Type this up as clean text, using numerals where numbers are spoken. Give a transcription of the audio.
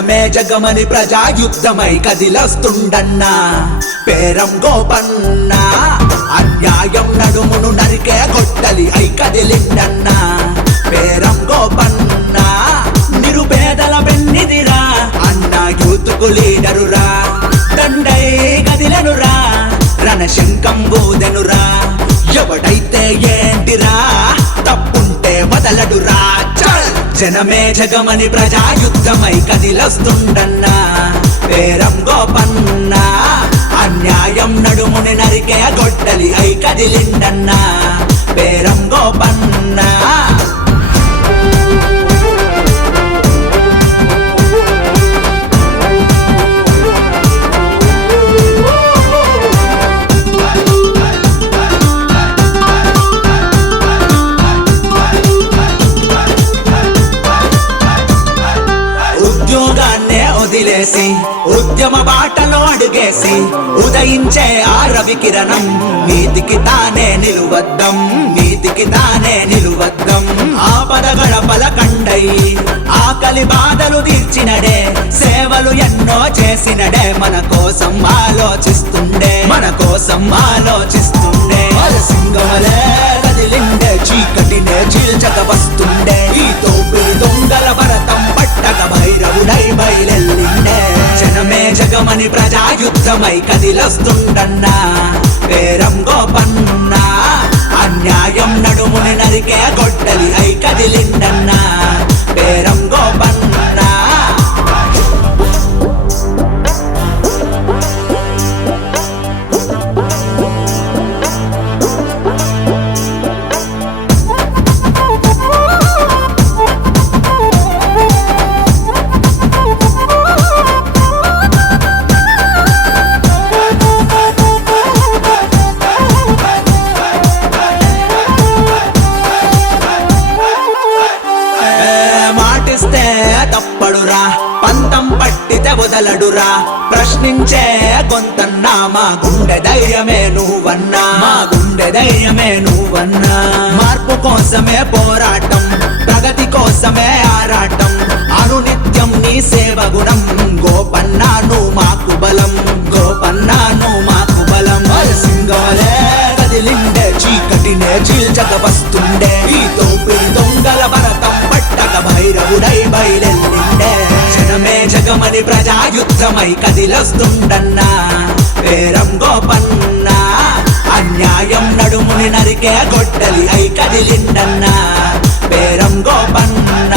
జనమే జగమని ప్రజాయుద్ధమై కదిలొస్తుండన్నా పేరం గోపన్న అన్యాయం నడుమును నరికే గొడ్డలి అయి కదిలిండన్నా పేరం గోపన్న నిరుపేదల పెన్నిదిరా అన్న యూత్కు లీడరురా దండై కదిలెనురా రణశంకం బోదెనురా ఎవడైతే ఏంటిరా తప్పుంటే వదలడురా జనమే జగమని ప్రజాయుద్ధమై కదిలొస్తుండన్నా పేరం గోపన్న అన్యాయం నడుముని నరికే గొడ్డలి అయి కదిలిండన్నా పేరం గోపన్న ఉద్యోగాన్నే వదిలేసి ఉద్యమ బాటలో అడుగేసి ఉదయించే ఆ రవి కిరణం నీతికి తానే నిలువద్దం నీతికి తానే నిలువద్దం ఆపద గడపల కండై ఆకలి బాధలు తీర్చినడే సేవలు ఎన్నో చేసినడే మన కోసం ఆలోచిస్తుండే మన కోసం ఆలోచిస్తుండే సింగమలే కదిలిండే చీకటినే చీల్చక వస్తుండే ఈ తోపిడి దొంగల భరతం పట్టక భైరవుడై బయలెల్లిండే జనమే జగమని ప్రజాయుద్ధమై కదిలొస్తుండన్నా పేరం గోపన్న అన్యాయం నడుముని నరికే గొడ్డలి అయి కదిలిండన్నా పేరం గోపన్న మాటిస్తే తప్పడురా పంతం పట్టితే వదలడురా ప్రశ్నించే గొంతన్నా మా గుండె ధైర్యమే నువ్వన్నా మా గుండె ధైర్యమే నువ్వన్నా మార్పు కోసమే పోరాటం ప్రగతి కోసమే ఆరాటం అనునిత్యం నీ సేవ గుణం గోపన్నా నువ్వు మాకు బలం గోపన్నా నువ్వు మాకు బలం సింగాలే కదిలిండే చీకటినే చీల్చక వస్తుండే ఈ తోపిడి దొంగల భరతం పట్టక భైరవుడై బయలెల్లిండే జనమే జగమని ప్రజాయుద్ధమై కదిలొస్తుండన్నా పేరం గోపన్న అన్యాయం నడుముని నరికే గొడ్డలి అయి కదిలిండన్నా పేరం గోపన్న